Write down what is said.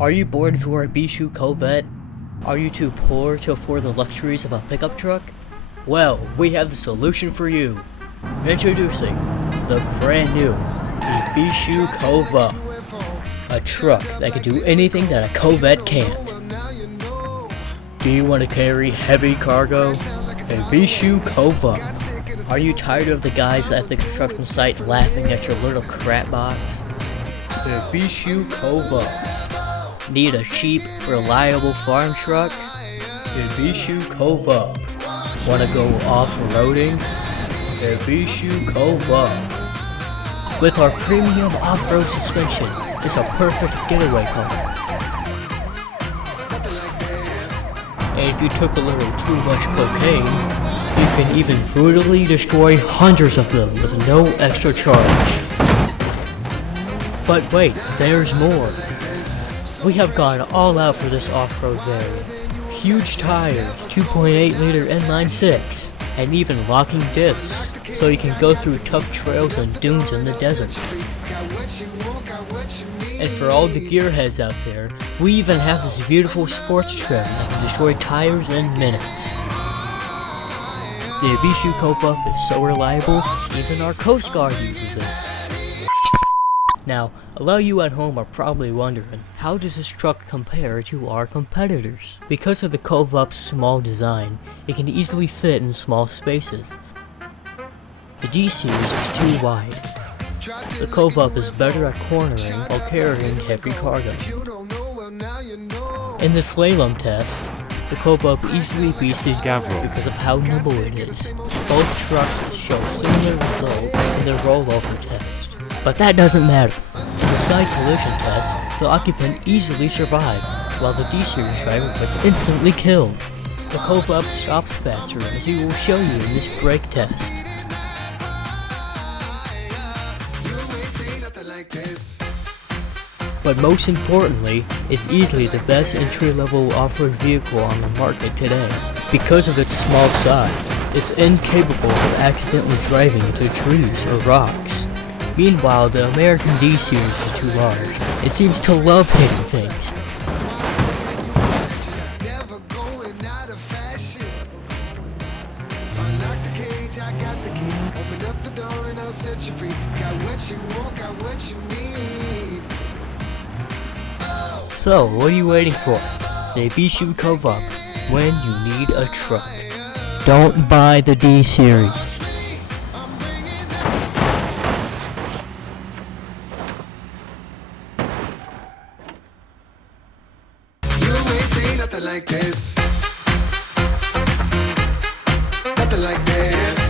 Are you bored of your Ibishu Covet? Are you too poor to afford the luxuries of a pickup truck? Well, we have the solution for you. Introducing the brand new Ibishu Covup, a truck that can do anything that a Covet can't. Do you want to carry heavy cargo? Ibishu Covup. Are you tired of the guys at the construction site laughing at your little crap box? Ibishu Covup. Need a cheap, reliable farm truck? Ibishu Covup. Want to go off-roading? Ibishu Covup. With our premium off-road suspension, it's a perfect getaway car. And if you took a little too much cocaine, you can even brutally destroy hundreds of them with no extra charge. But wait, there's more. We have gone all out for this off-road variant. Huge tires, 2.8 liter inline-6, and even locking diffs, so you can go through tough trails and dunes in the desert. And for all the gearheads out there, we even have this beautiful sports trim that can destroy tires in minutes. The Ibishu Covup is so reliable, even our Coast Guard uses it. Now, a lot of you at home are probably wondering, how does this truck compare to our competitors? Because of the Covup's small design, it can easily fit in small spaces. The D-Series is too wide. The Covup is better at cornering while carrying heavy cargo. In the slalom test, the Covup easily beats the Gavro because of how nimble it is. Both trucks show similar results in their rollover test. But that doesn't matter. In the side collision test, the occupant easily survived, while the D-Series driver was instantly killed. The Covup stops faster, as we will show you in this brake test. But most importantly, it's easily the best entry-level off-road vehicle on the market today. Because of its small size, it's incapable of accidentally driving into trees or rocks. Meanwhile, the American D-Series is too large. It seems to love hitting things. So, what are you waiting for? The Ibishu Covup, when you need a truck. Don't buy the D-Series. Nothing like this. Nothing like this.